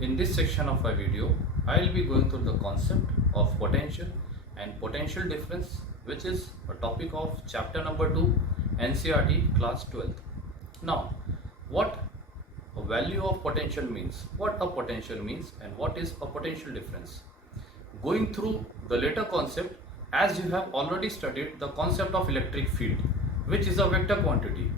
In this section of my video, I will be going through the concept of potential and potential difference, which is a topic of chapter number 2 NCERT class 12th. Now, what a value of potential means, what a potential means and what is a potential difference. Going through the later concept, as you have already studied the concept of electric field, which is a vector quantity.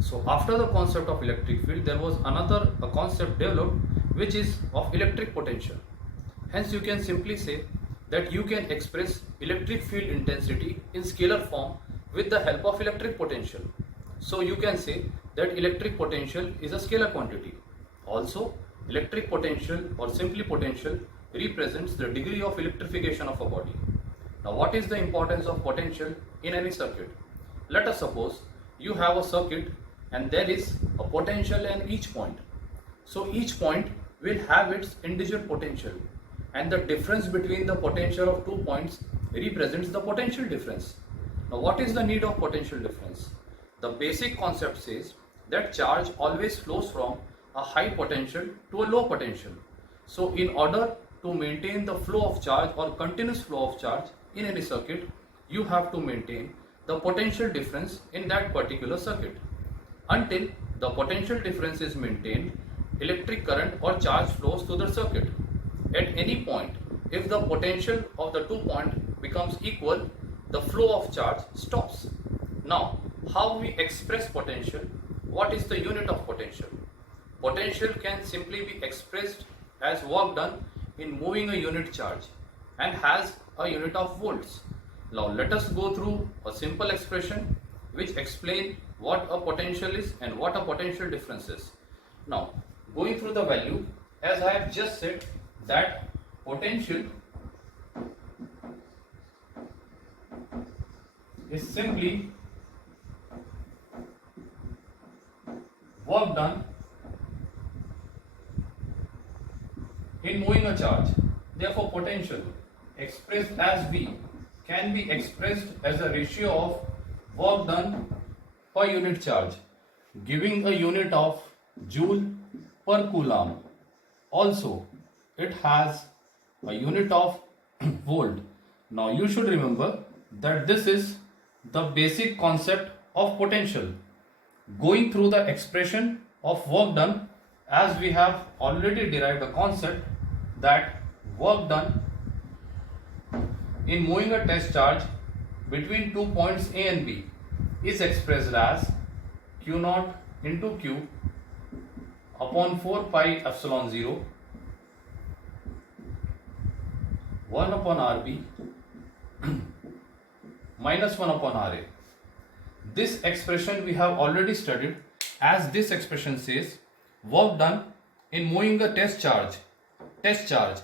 So after the concept of electric field, there was another concept developed, which is of electric potential. Hence you can simply say that you can express electric field intensity in scalar form with the help of electric potential. So you can say that electric potential is a scalar quantity. Also, electric potential or simply potential represents the degree of electrification of a body. Now, what is the importance of potential in any circuit? Let us suppose you have a circuit and there is a potential at each point. So each point will have its individual potential, and the difference between the potential of 2 points represents the potential difference. Now, what is the need of potential difference? The basic concept says that charge always flows from a high potential to a low potential. So in order to maintain the flow of charge or continuous flow of charge in any circuit, you have to maintain the potential difference in that particular circuit. Until the potential difference is maintained, electric current or charge flows through the circuit. At any point, if the potential of the 2 points becomes equal, the flow of charge stops. Now, how we express potential? What is the unit of potential? Potential can simply be expressed as work done in moving a unit charge and has a unit of volts. Now let us go through a simple expression which explain what a potential is and what a potential difference is. Now, going through the value, as I have just said that potential is simply work done in moving a charge. Therefore, potential expressed as V can be expressed as a ratio of work done per unit charge, giving a unit of joule per coulomb. Also, it has a unit of volt. Now you should remember that this is the basic concept of potential. Going through the expression of work done, as we have already derived a concept that work done in moving a test charge between 2 points A and B is expressed as Q naught into Q upon 4 pi epsilon 0 1 upon RB minus 1 upon RA. This expression we have already studied, as this expression says work done in moving a test charge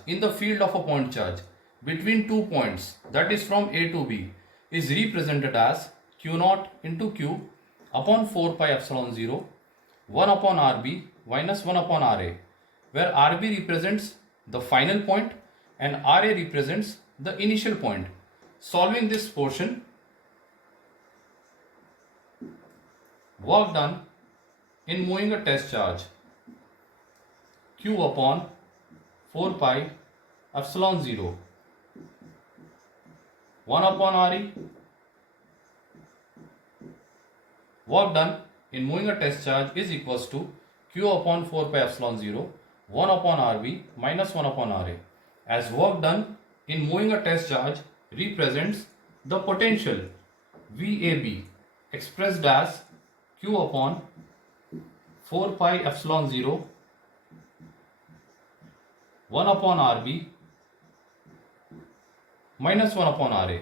in the field of a point charge between 2 points, that is from A to B, is represented as Q naught into Q upon 4 pi epsilon 0 1 upon RB minus 1 upon RA, where RB represents the final point and RA represents the initial point. Solving this portion, work done in moving a test charge Q upon 4 pi epsilon 0 1 upon RE, work done in moving a test charge is equals to Q upon 4 pi epsilon 0 1 upon RB minus 1 upon RA, as work done in moving a test charge represents the potential VAB expressed as Q upon 4 pi epsilon 0 1 upon RB minus 1 upon RA.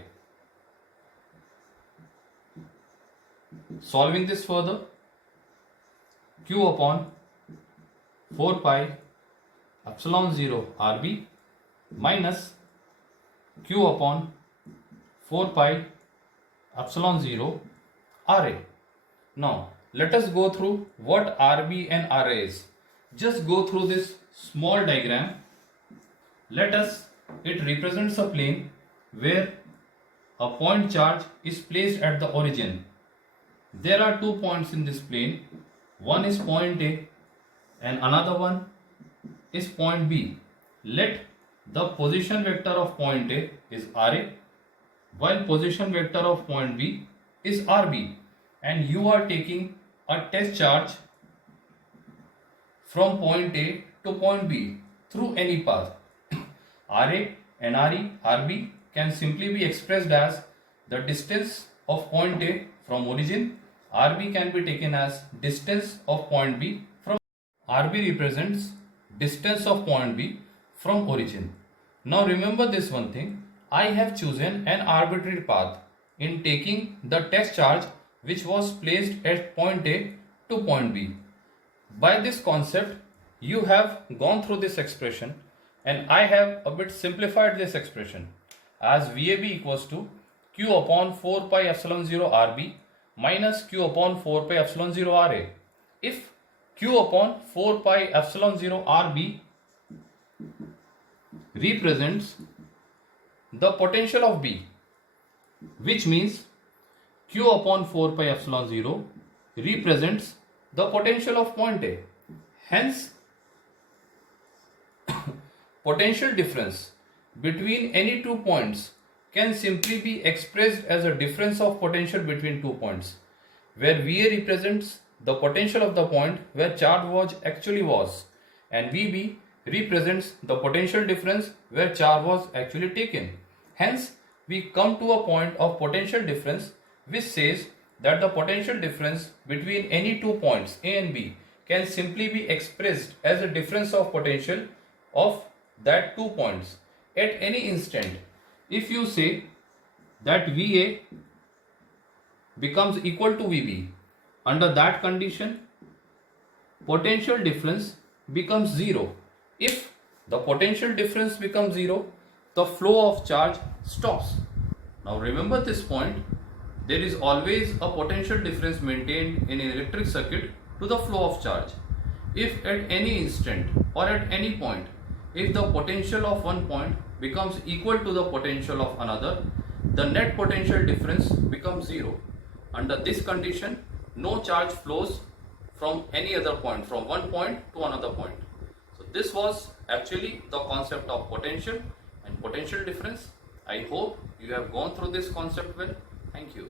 Solving this further, Q upon 4 pi epsilon 0 RB minus Q upon 4 pi epsilon 0 RA. Now let us go through what RB and RA is. Just go through this small diagram. It represents a plane where a point charge is placed at the origin. There are 2 points in this plane. One is point A and another one is point B. Let the position vector of point A is RA, while position vector of point B is RB, and you are taking a test charge from point A to point B through any path. RA and RE, RB can simply be expressed as the distance of point A from origin. RB can be taken as distance of point B from RB represents distance of point B from origin. Now remember this one thing, I have chosen an arbitrary path in taking the test charge which was placed at point A to point B. By this concept, you have gone through this expression and I have a bit simplified this expression as VAB equals to Q upon 4 pi epsilon 0 RB minus Q upon 4 pi epsilon 0 RA. If Q upon 4 pi epsilon 0 RB represents the potential of B, which means Q upon 4 pi epsilon 0 represents the potential of point A. Hence, potential difference between any two points can simply be expressed as a difference of potential between two points, where VA represents the potential of the point where charge actually was, and VB represents the potential difference where charge was actually taken. Hence, we come to a point of potential difference which says that the potential difference between any two points A and B can simply be expressed as a difference of potential of that two points at any instant. If you say that VA becomes equal to VB, under that condition potential difference becomes zero. If the potential difference becomes zero, the flow of charge stops. Now remember this point, there is always a potential difference maintained in an electric circuit to the flow of charge. If at any instant or at any point, if the potential of one point becomes equal to the potential of another, the net potential difference becomes zero. Under this condition, no charge flows from any other point, from one point to another point. So this was actually the concept of potential and potential difference. I hope you have gone through this concept well. Thank you.